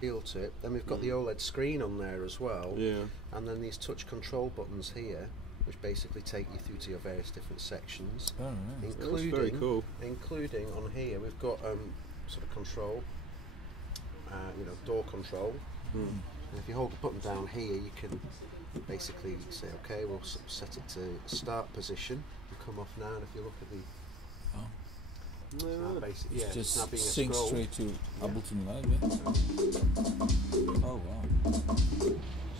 feel to it. Then we've got the OLED screen on there as well. Yeah. And then these touch control buttons here, which basically take you through to your various different sections. Oh, nice. Including, that's very cool. Including on here, we've got sort of control, door control. And if you hold the button down here, you can basically say, okay, we'll set it to start position. You come off now, and if you look at the It's just now being a sync scroll. straight to Ableton Live. Yeah? Oh wow!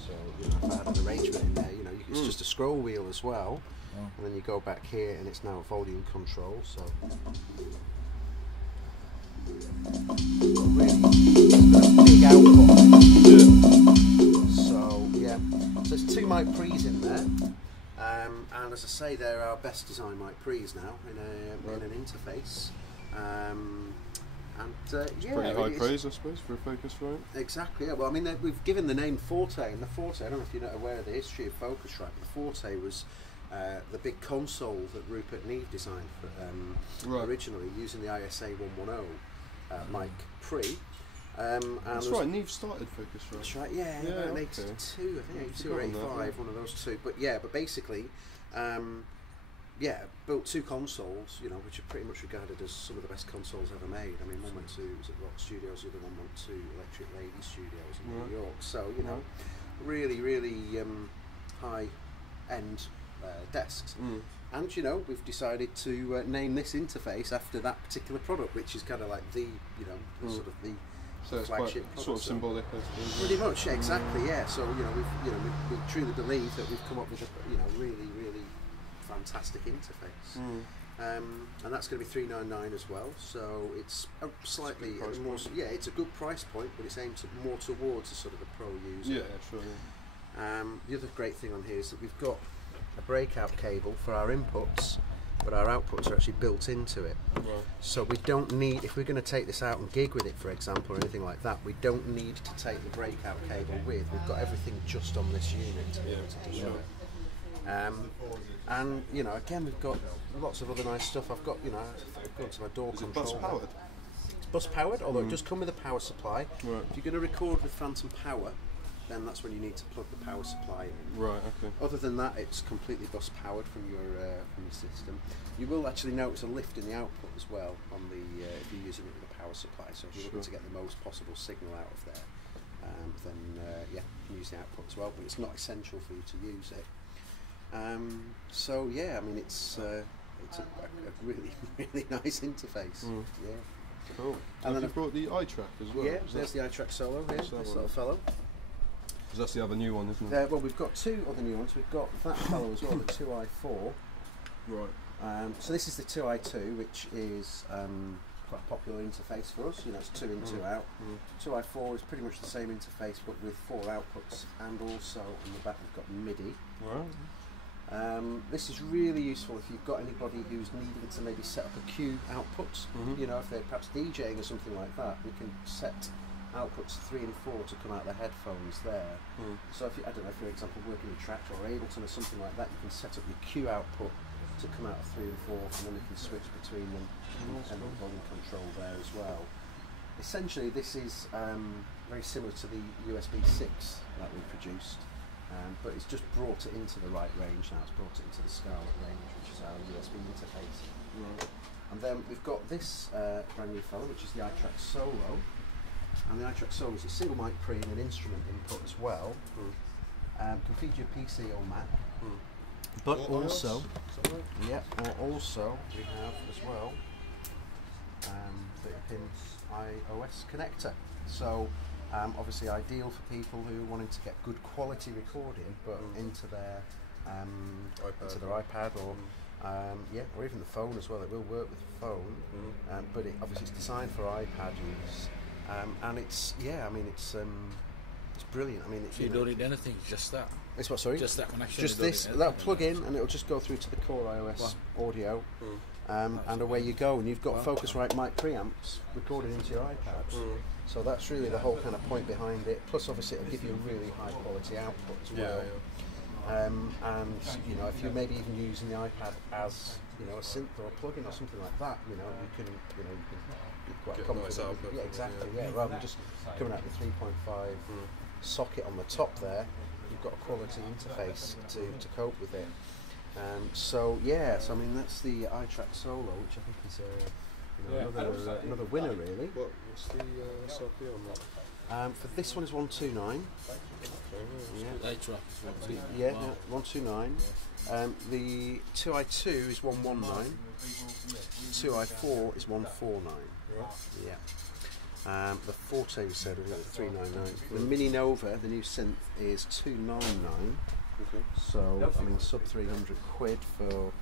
So if I had an arrangement in there, it's just a scroll wheel as well. Oh. And then you go back here, and it's now a volume control. So really big output. So yeah, so there's 2 mic pre's in there. And as I say, they're our best design mic pre's now in an interface. Pretty high praise, I suppose, for a Focusrite. Exactly. Yeah. Well, I mean, we've given the name Forte, and the Forte. I don't know if you're not aware of the history of Focusrite, but the Forte was the big console that Rupert Neve designed for, originally using the ISA 110 mic pre. That's right, Neve started Focusrite. That's right, yeah, about 82, I think 82 or 85, one of those two. But basically, built 2 consoles, which are pretty much regarded as some of the best consoles ever made. I mean, one went to Rock Studios, the other one went to Electric Lady Studios in New York. So, really, really high-end desks. And we've decided to name this interface after that particular product, which is kind of like the sort of the so it's quite sort of symbolic, I suppose. Pretty much, yeah, exactly, yeah. So we truly believe that we've come up with a really, really fantastic interface. And that's going to be $399 as well. So it's a slightly more, it's a good price point, but it's aimed more towards the sort of the pro user. Yeah, sure. Yeah. The other great thing on here is that we've got a breakout cable for our inputs, but our outputs are actually built into it. Right. So we don't need, if we're going to take this out and gig with it, for example, or anything like that, we don't need to take the breakout cable with. We've got everything just on this unit to be able to do it. And again, we've got lots of other nice stuff. I've got, I've gone to my door control. Bus powered? It's bus powered, although it does come with a power supply. Right. If you're going to record with phantom power, then that's when you need to plug the power supply in. Right, okay. Other than that, it's completely bus powered from your system. You will actually notice a lift in the output as well on the if you're using it with a power supply. So if you're looking to get the most possible signal out of there, then you can use the output as well. But it's not essential for you to use it. So yeah, I mean it's a really really nice interface. Yeah. Cool. And then I've brought the iTrack as well. Yeah, there's the iTrack Solo here, this little fellow. Because that's the other new one, isn't it? Well, we've got 2 other new ones. We've got that fellow as well, the 2i4. Right. So this is the 2i2, which is quite a popular interface for us. It's 2 in, 2 out. 2i4 is pretty much the same interface, but with 4 outputs, and also on the back we've got MIDI. Right. This is really useful if you've got anybody who's needing to maybe set up a cue output. If they're perhaps DJing or something like that, we can set outputs 3 and 4 to come out the headphones there. So if you, I don't know, if you're, for example, working with Tractor or Ableton or something like that, you can set up your cue output to come out of 3 and 4, and then we can switch between them and volume control there as well. Essentially, this is very similar to the USB 6 that we produced, but it's just brought it into the right range now. It's brought it into the Scarlett range, which is our USB interface. And then we've got this brand new fellow, which is the iTrack Solo. And the iTrack Solo is a single mic pre and an instrument input as well. Can feed your PC or Mac. But also, also we have as well 30-pin iOS connector. So obviously ideal for people who are wanting to get good quality recording, but into their iPad or or even the phone as well. It will work with the phone, but obviously it's designed for iPad use. And it's it's brilliant. I mean, it's, you don't need anything, just that. It's what? Sorry, just that connection. Just this. That'll plug in, and it'll just go through to the core iOS audio, and away you go. And you've got Focusrite mic preamps recorded into your iPad. So that's really the whole kind of point behind it. Plus, obviously, it'll give you a really high quality output as well. And if you're maybe even using the iPad as you know, a synth or a plugin or something like that, you know, you can be quite Get confident. nice output. Yeah, exactly. Yeah, rather than just coming out with 3.5 socket on the top there, you've got a quality interface to cope with it. So I mean that's the iTrack Solo, which I think is another winner really. What's the SRP on that? For this one is 129. iTrack is 129. Yeah, 129. The 2i2 is 119. 2i4 is 149. Right. Yeah. The Forte we said was 399. The Mini Nova, the new synth, is 299. Okay. So I mean, sub 300 quid for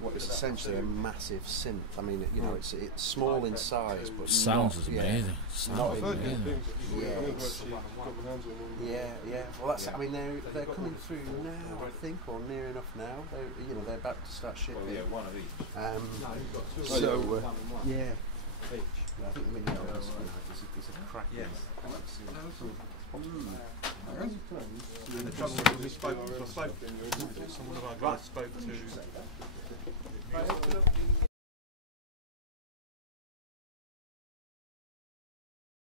what is essentially a massive synth. I mean, you know, it's small in size, but Sounds not, amazing. not Sounds I've heard good amazing. things. Yeah, I've never it's- actually got my hands on one. Yeah. Well, that's. I mean, they're coming through now, I think, or near enough now. They're about to start shipping. one of each. So yeah. I think the Mini Nova is a crack. Yes. The trouble is we spoke, someone of our guys spoke to